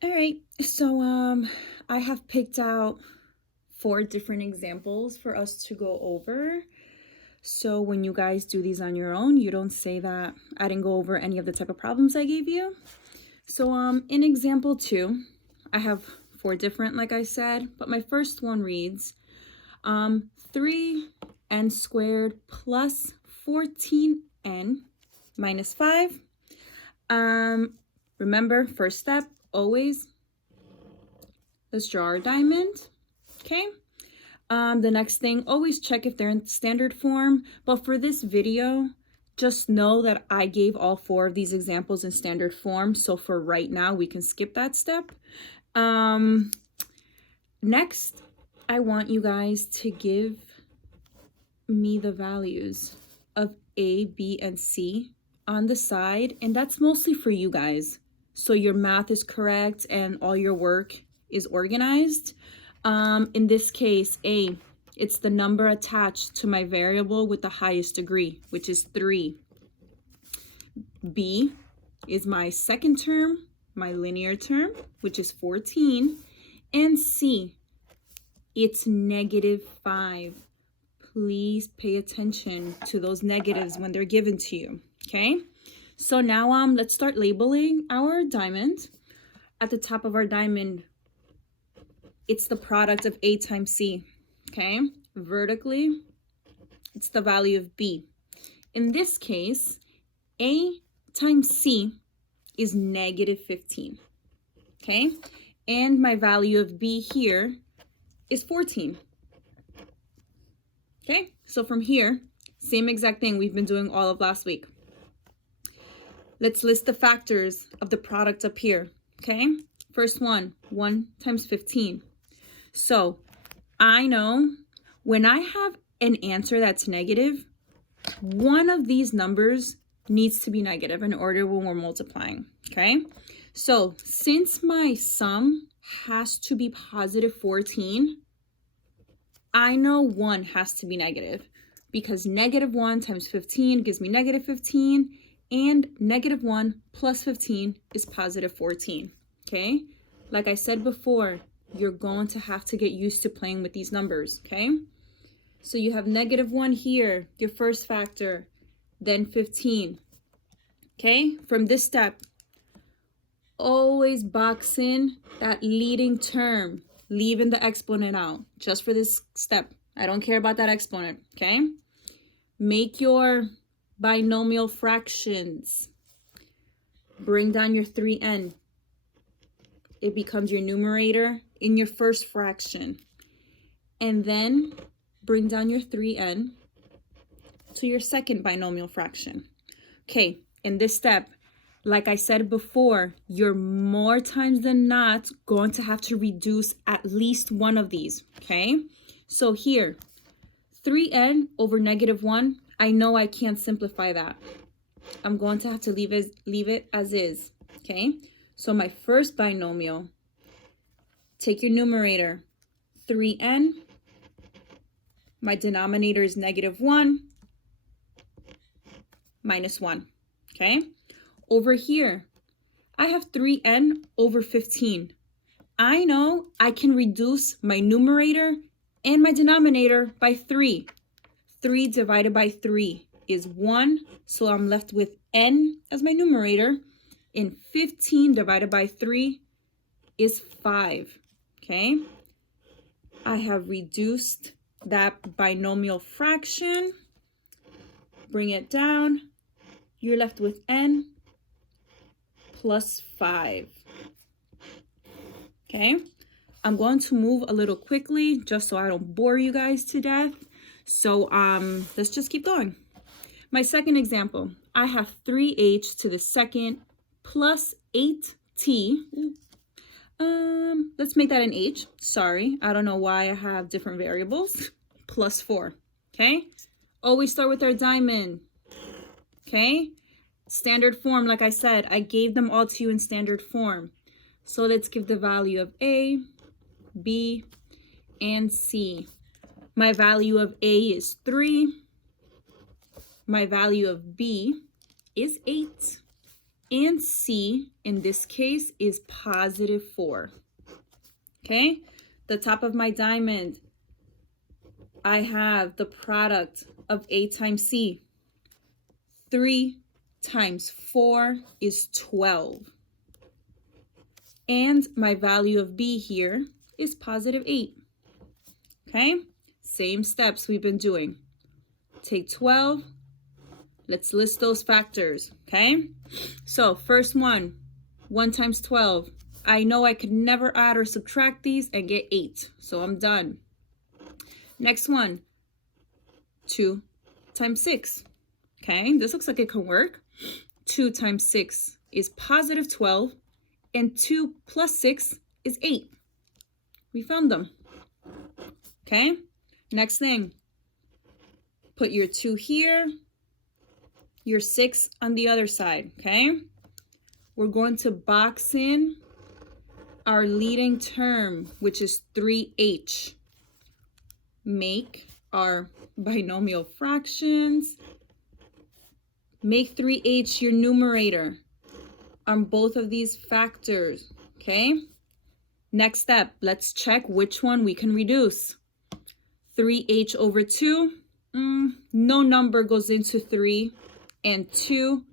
All right, so I have picked out 4 different examples for us to go over. So when you guys do these on your own, you don't say that I didn't go over any of the type of problems I gave you. So in example 2, I have 4 different, like I said, but my first one reads 3n squared plus 14n minus 5. Remember, first step, always, let's draw our diamond, okay? The next thing, always check if they're in standard form, but for this video, just know that I gave all 4 of these examples in standard form, so for right now, we can skip that step. Next, I want you guys to give me the values of A, B, and C on the side, and that's mostly for you guys, so your math is correct and all your work is organized. In this case, A, it's the number attached to my variable with the highest degree, which is 3. B is my second term, my linear term, which is 14. And C, it's -5. Please pay attention to those negatives when they're given to you, okay? So now let's start labeling our diamond. At the top of our diamond, it's the product of A times C, okay? Vertically, it's the value of B. In this case, A times C is -15, okay? And my value of B here is 14. Okay, so from here, same exact thing we've been doing all of last week. Let's list the factors of the product up here, okay? First one, 1 times 15. So I know when I have an answer that's negative, one of these numbers needs to be negative in order when we're multiplying, okay? So since my sum has to be positive 14, I know 1 has to be negative because -1 times 15 gives me -15, and -1 plus 15 is positive 14, okay? Like I said before, you're going to have to get used to playing with these numbers, okay? So you have -1 here, your first factor, then 15, okay? From this step, always box in that leading term, leaving the exponent out, just for this step. I don't care about that exponent, okay? Make your binomial fractions. Bring down your 3n. It becomes your numerator in your first fraction. And then bring down your 3n to your second binomial fraction. Okay, in this step, like I said before, you're more times than not going to have to reduce at least one of these, okay? So here, 3n over -1, I know I can't simplify that. I'm going to have to leave it as is, okay? So my first binomial, take your numerator, 3n. My denominator is -1 minus 1, okay? Over here, I have 3n over 15. I know I can reduce my numerator and my denominator by 3. 3 divided by 3 is 1, so I'm left with n as my numerator, and 15 divided by 3 is 5, okay? I have reduced that binomial fraction. Bring it down. You're left with n plus 5, okay? I'm going to move a little quickly just so I don't bore you guys to death. So let's just keep going. My second example, I have 3h to the second plus 8t. Let's make that an h. Sorry, I don't know why I have different variables. Plus 4, okay? Always start with our diamond, okay? Standard form, like I said, I gave them all to you in standard form. So let's give the value of A, B, and C. My value of A is 3. My value of B is 8. And C, in this case, is positive 4. Okay? The top of my diamond, I have the product of A times C. 3 times 4 is 12. And my value of B here is positive 8. Okay? Same steps we've been doing. Take 12. Let's list those factors. Okay? So first one, 1 times 12. I know I could never add or subtract these and get 8. So I'm done. Next one, 2 times 6. Okay, this looks like it can work. 2 times 6 is positive 12, and 2 plus 6 is 8. We found them. Okay, next thing, put your 2 here, your 6 on the other side. Okay, we're going to box in our leading term, which is 3h. Make our binomial fractions. Make 3h your numerator on both of these factors, okay? Next step, let's check which one we can reduce. 3h over 2, no number goes into 3 and 2,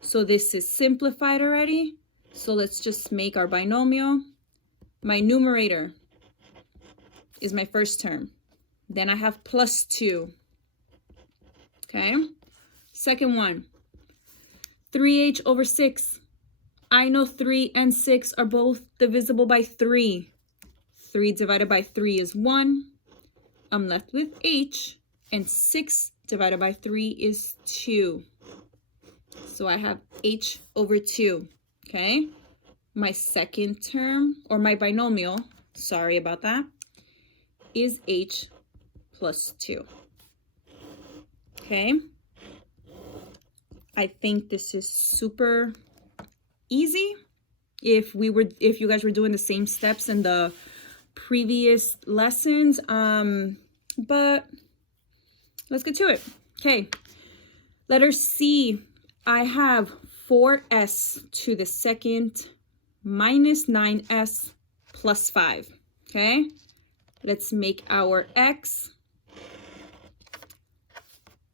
so this is simplified already. So let's just make our binomial. My numerator is my first term. Then I have plus 2, okay? Second one, 3h over 6. I know 3 and 6 are both divisible by 3. 3 divided by 3 is 1. I'm left with h, and 6 divided by 3 is 2. So I have h over 2, okay? My second term, or my binomial, sorry about that, is h plus 2, okay? I think this is super easy if you guys were doing the same steps in the previous lessons, but let's get to it. Okay, letter C, I have 4s to the second minus 9s plus 5. Okay, let's make our x,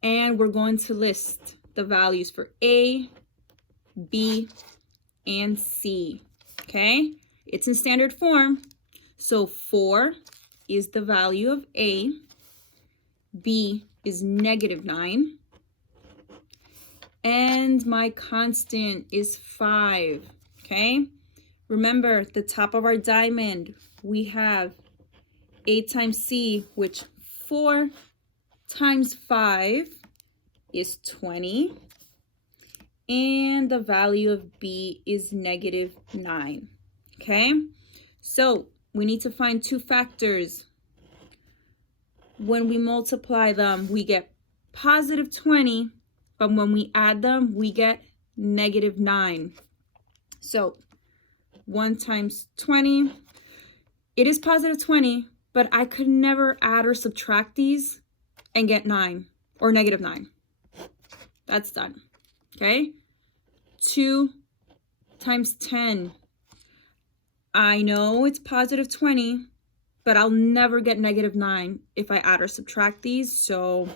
and we're going to list the values for A, B, and C. Okay, it's in standard form. So 4 is the value of A, B is -9, and my constant is 5. Okay, remember the top of our diamond, we have A times C, which 4 times 5 is 20, and the value of B is -9. Okay, so we need to find two factors. When we multiply them, we get positive 20, but when we add them, we get -9. So 1 times 20, it is positive 20, but I could never add or subtract these and get 9 or -9. That's done. Okay, 2 times 10. I know it's positive 20, but I'll never get -9 if I add or subtract these, so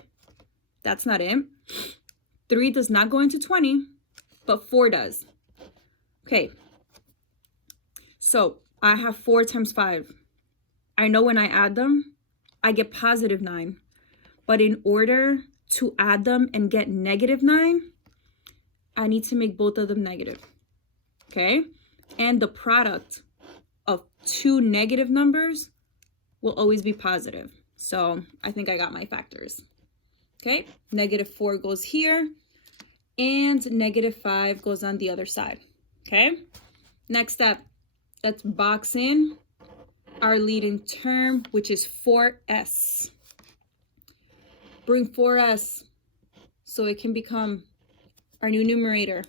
that's not it. 3 does not go into 20, but 4 does. Okay, so I have 4 times 5. I know when I add them, I get positive 9, but in order to add them and get -9, I need to make both of them negative, okay? And the product of two negative numbers will always be positive. So I think I got my factors, okay? -4 goes here, and -5 goes on the other side, okay? Next step, let's box in our leading term, which is 4s. Bring 4s so it can become our new numerator,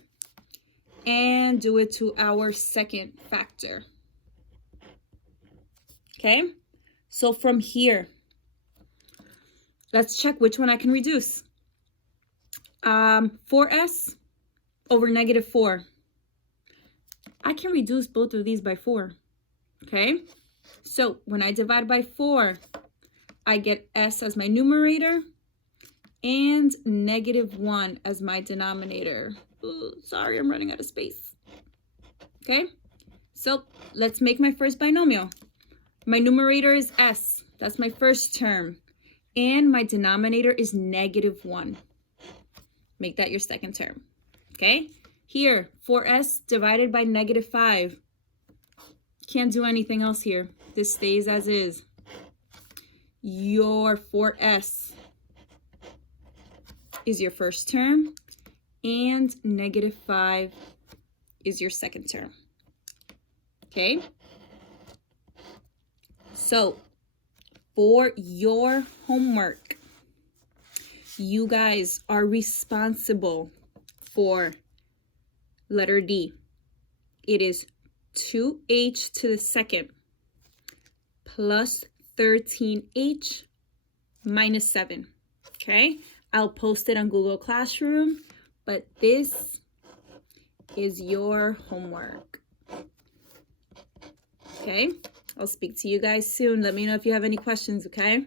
and do it to our second factor. Okay, so from here, let's check which one I can reduce. 4s over -4. I can reduce both of these by 4. Okay? So when I divide by 4, I get s as my numerator and -1 as my denominator. Ooh, sorry, I'm running out of space. Okay? So let's make my first binomial. My numerator is s. That's my first term. And my denominator is -1. Make that your second term. Okay? Here, 4s divided by -5. Can't do anything else here. This stays as is. Your 4s is your first term, and -5 is your second term. Okay? So, for your homework, you guys are responsible for letter D. It is 2h to the second plus 13h minus 7. Okay? I'll post it on Google Classroom, but this is your homework. Okay? I'll speak to you guys soon. Let me know if you have any questions, okay?